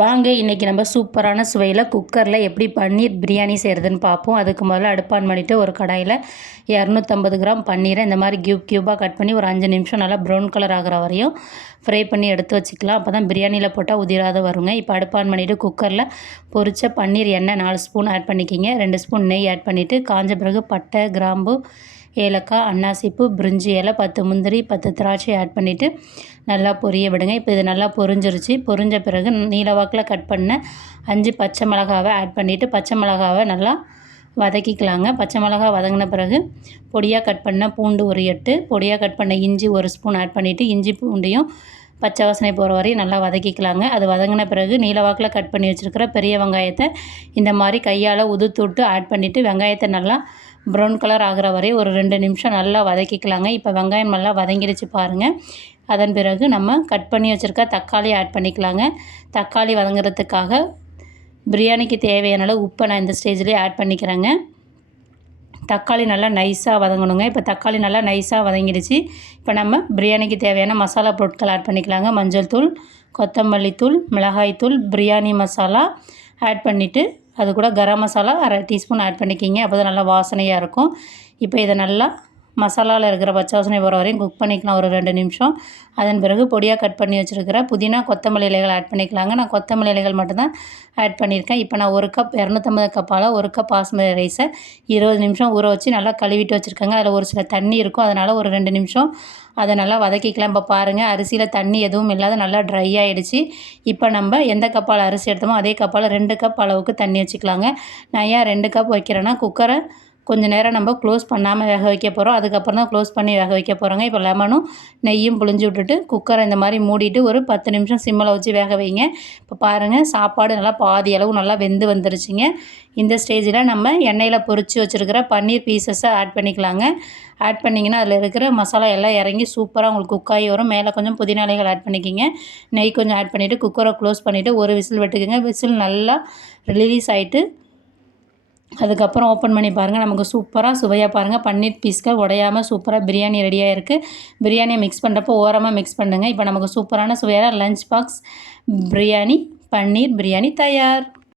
வாங்க இன்றைக்கி நம்ம சூப்பரான சுவையில் குக்கரில் எப்படி பன்னீர் பிரியாணி செய்கிறதுன்னு பார்ப்போம். அதுக்கு முதல்ல அடுப்பான் பண்ணிவிட்டு ஒரு கடாயில் 250 கிராம் பன்னீரை இந்த மாதிரி க்யூபாக கட் பண்ணி ஒரு 5 நிமிஷம் நல்லா ப்ரௌன் கலர் ஆகிற வரையும் ஃப்ரை பண்ணி எடுத்து வச்சுக்கலாம். அப்போ தான் பிரியாணியில் போட்டால் உதிராத வருங்க. இப்போ அடுப்பான் பண்ணிவிட்டு குக்கரில் பொரித்த பன்னீர் எண்ணெய் 4 ஸ்பூன் ஆட் பண்ணிக்கிங்க. 2 ஸ்பூன் நெய் ஆட் பண்ணிவிட்டு காஞ்ச பிறகு பட்டை, கிராம்பு, ஏலக்காய், அன்னாசிப்பூ, பிரிஞ்சி இலை, 10 முந்திரி, 10 திராட்சை ஆட் பண்ணிவிட்டு நல்லா பொரிய விடுங்க. இப்போ இது நல்லா பொரிஞ்சிருச்சு. பொரிஞ்ச பிறகு நீளவாக்கில் கட் பண்ண 5 பச்சை மிளகாவை ஆட் பண்ணிவிட்டு பச்சை மிளகாவை நல்லா வதக்கிக்கலாங்க. பச்சை மிளகா வதங்கின பிறகு பொடியாக கட் பண்ண பூண்டு ஒரு 8, பொடியாக கட் பண்ண இஞ்சி 1 ஸ்பூன் ஆட் பண்ணிவிட்டு இஞ்சி பூண்டையும் பச்சை வாசனை போகிற வரையும் நல்லா வதக்கிக்கலாங்க. அது வதங்கின பிறகு நீளவாக்கில் கட் பண்ணி வச்சுருக்கிற பெரிய வெங்காயத்தை இந்த மாதிரி கையால் உதுத்துவிட்டு ஆட் பண்ணிவிட்டு வெங்காயத்தை நல்லா ப்ரௌன் கலர் ஆகிற வரை ஒரு 2 நிமிஷம் நல்லா வதக்கிக்கலாங்க. இப்போ வெங்காயம் நல்லா வதங்கிடுச்சு பாருங்கள். அதன் பிறகு நம்ம கட் பண்ணி வச்சுருக்க தக்காளி ஆட் பண்ணிக்கலாங்க. தக்காளி வதங்குறதுக்காக பிரியாணிக்கு தேவையான அளவு உப்பை நான் இந்த ஸ்டேஜ்லேயே ஆட் பண்ணிக்கிறேங்க. தக்காளி நல்லா நைஸாக வதங்கணுங்க. இப்போ தக்காளி நல்லா நைஸாக வதங்கிடுச்சு. இப்போ நம்ம பிரியாணிக்கு தேவையான மசாலா பொருட்கள் ஆட் பண்ணிக்கலாங்க. மஞ்சள் தூள், கொத்தமல்லி தூள், மிளகாய் தூள், பிரியாணி மசாலா ஆட் பண்ணிவிட்டு அது கூட கரம் மசாலா 1/2 டீஸ்பூன் ஆட் பண்ணிக்கிங்க. அப்போ தான் நல்லா வாசனையாக இருக்கும். இப்போ இதை நல்லா மசாலாவில் இருக்கிற பச்சை வாசனை போகிற வரையும் குக் பண்ணிக்கலாம் ஒரு 2 நிமிஷம். அதன் பிறகு பொடியாக கட் பண்ணி வச்சுருக்கிற புதினா, கொத்தமல்லி இலைகள் ஆட் பண்ணிக்கலாங்க. நான் கொத்தமல்லி இலைகள் மட்டும்தான் ஆட் பண்ணியிருக்கேன். இப்போ நான் 1 கப் 250 கப்பால் 1 கப் பாஸ்மதி ரைஸை 20 நிமிஷம் ஊற வச்சு நல்லா கழுவிட்டு வச்சுருக்கேங்க. அதில் ஒரு சில தண்ணி இருக்கும். அதனால் ஒரு 2 நிமிஷம் அதை நல்லா வதக்கிக்கலாம். இப்போ பாருங்கள், அரிசியில் தண்ணி எதுவும் இல்லாத நல்லா ட்ரை ஆகிடுச்சு. இப்போ நம்ம எந்த கப்பால் அரிசி எடுத்தோமோ அதே கப்பால் 2 கப் அளவுக்கு தண்ணி வச்சுக்கலாங்க. நான் ஏன் 2 கப் வைக்கிறேன்னா, குக்கரை கொஞ்சம் நேரம் நம்ம க்ளோஸ் பண்ணாமல் வேக வைக்க போகிறோம். அதுக்கப்புறம் தான் க்ளோஸ் பண்ணி வேக வைக்க போகிறோங்க. இப்போ லெமனும் நெய்யும் புழிஞ்சு விட்டுட்டு குக்கரை இந்த மாதிரி மூடிட்டு ஒரு 10 நிமிஷம் சிம்மில் வச்சு வேக வைங்க. இப்போ பாருங்கள், சாப்பாடு நல்லா பாதி அளவு நல்லா வெந்து வந்துருச்சுங்க. இந்த ஸ்டேஜில் நம்ம எண்ணெயில் பொரித்து வச்சுருக்கிற பன்னீர் பீசஸை ஆட் பண்ணிக்கலாங்க. ஆட் பண்ணிங்கன்னா அதில் இருக்கிற மசாலா எல்லாம் இறங்கி சூப்பராக உங்களுக்கு குக் ஆகி வரும். மேலே கொஞ்சம் புதினா இலைகள் ஆட் பண்ணிக்கிங்க. நெய் கொஞ்சம் ஆட் பண்ணிவிட்டு குக்கரை க்ளோஸ் பண்ணிவிட்டு ஒரு விசில் விட்டுக்குங்க. விசில் நல்லா ரிலீஸ் ஆகிட்டு அதுக்கப்புறம் ஓப்பன் பண்ணி பாருங்கள். நமக்கு சூப்பராக சுவையாக பாருங்கள், பன்னீர் பீஸ்கள் உடையாமல் சூப்பராக பிரியாணி ரெடியாக இருக்குது. பிரியாணியை மிக்ஸ் பண்ணுறப்போ ஓரமாக மிக்ஸ் பண்ணுங்கள். இப்போ நமக்கு சூப்பரான சுவையான லஞ்ச் பாக்ஸ் பிரியாணி, பன்னீர் பிரியாணி தயார்.